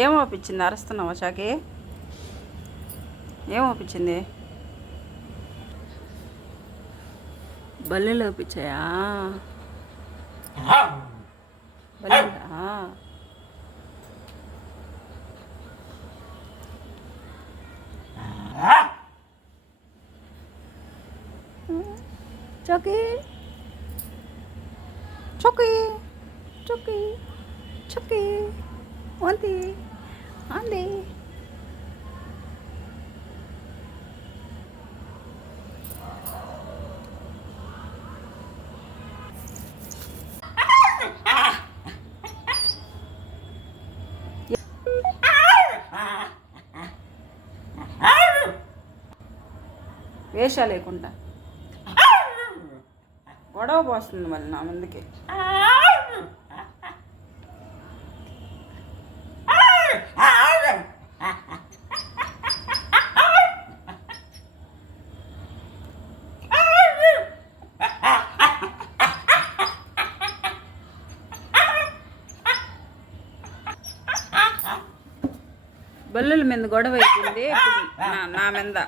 ఏం ఒప్పించింది? అరుస్తున్నావా చాకి? ఏం ఒప్పించింది? బల్లెలు ఒప్పించాయా? బల్లెలా? చాకి చాకి చాకి చాకి అంది అంది. వేషా లేకుండా గొడవ పోస్తుంది మళ్ళీ నా ముందుకి. బల్లుల మీద గొడవ అయిపోయింది నా మీద.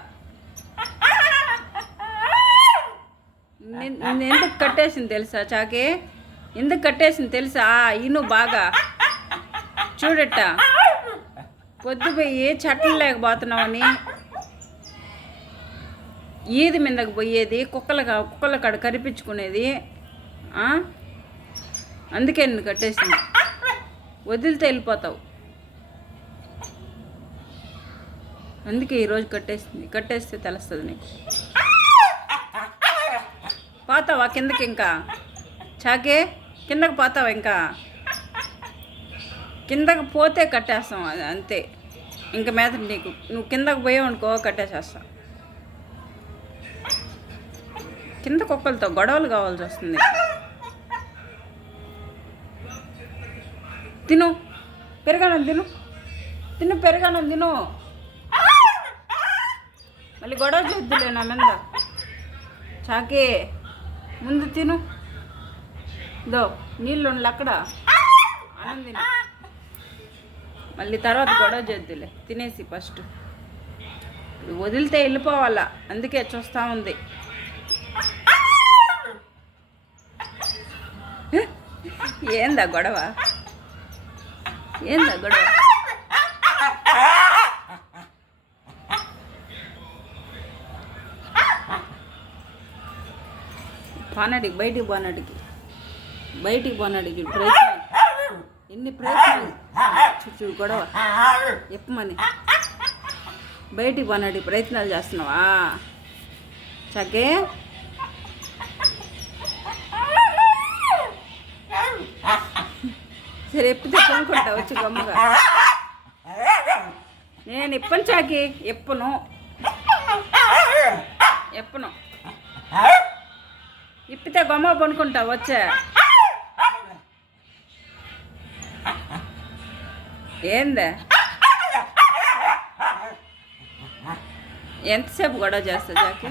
ఎందుకు కట్టేసింది తెలుసా చాకి? ఎందుకు కట్టేసింది తెలుసా? ఇను బాగా చూడట. పొద్దుపోయి చెట్లు లేకపోతున్నావని ఈది మీదకి పోయేది, కుక్కల కాడ కరిపించుకునేది. అందుకే నిన్ను కట్టేసింది. వదిలితే వెళ్ళిపోతావు. అందుకే ఈరోజు కట్టేసింది. కట్టేస్తే తెలుస్తుంది నీకు. పోతావా కిందకి? ఇంకా చాకే కిందకి పోతావా? ఇంకా కిందకి పోతే కట్టేస్తాం. అది అంతే. ఇంక మీద నీకు నువ్వు కిందకి పోయావు అనుకో కట్టేసేస్తా. కింద కుక్కలతో గొడవలు కావాల్సి వస్తుంది. తిను పెరగానం, తిను పెరగానం తిను. మళ్ళీ గొడవ చేద్దులే నా మీద. చాకే ముందు తిను. దో నీళ్ళు ఉండలు అక్కడ అన్నం తిను. మళ్ళీ తర్వాత గొడవ చేద్దులే. తినేసి ఫస్ట్ వదిలితే వెళ్ళిపోవాలా. అందుకే చూస్తూ ఉంది. ఏందా గొడవ? ఏందా గొడవ? పానాడికి బయటికి పోనాడికి ప్రయత్నాలు, ఎన్ని ప్రయత్నాలు. చుట్టూ గొడవ ఎప్పమని బయటికి పోనాడికి ప్రయత్నాలు చేస్తున్నావా చాకే? సరే ఎప్పితే కొనుక్కుంటా వచ్చి గమ్మగా. నేను ఇప్పను చాకి, ఎప్పను. ఇప్పితే గొమ్మ పనుకుంటా వచ్చా. ఏందా? ఎంతసేపు గొడవ చేస్తా జాకి?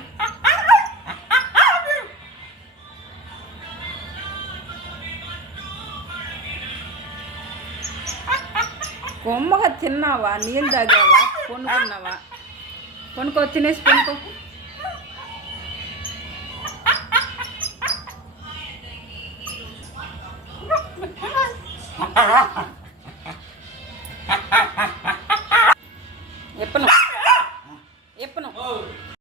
కొమ్మగా తిన్నావా? నీళ్ళు తాగావా? కొనుక్కున్నావా? కొనుక్కో, తినేసి కొనుక్కో. ఎప్పను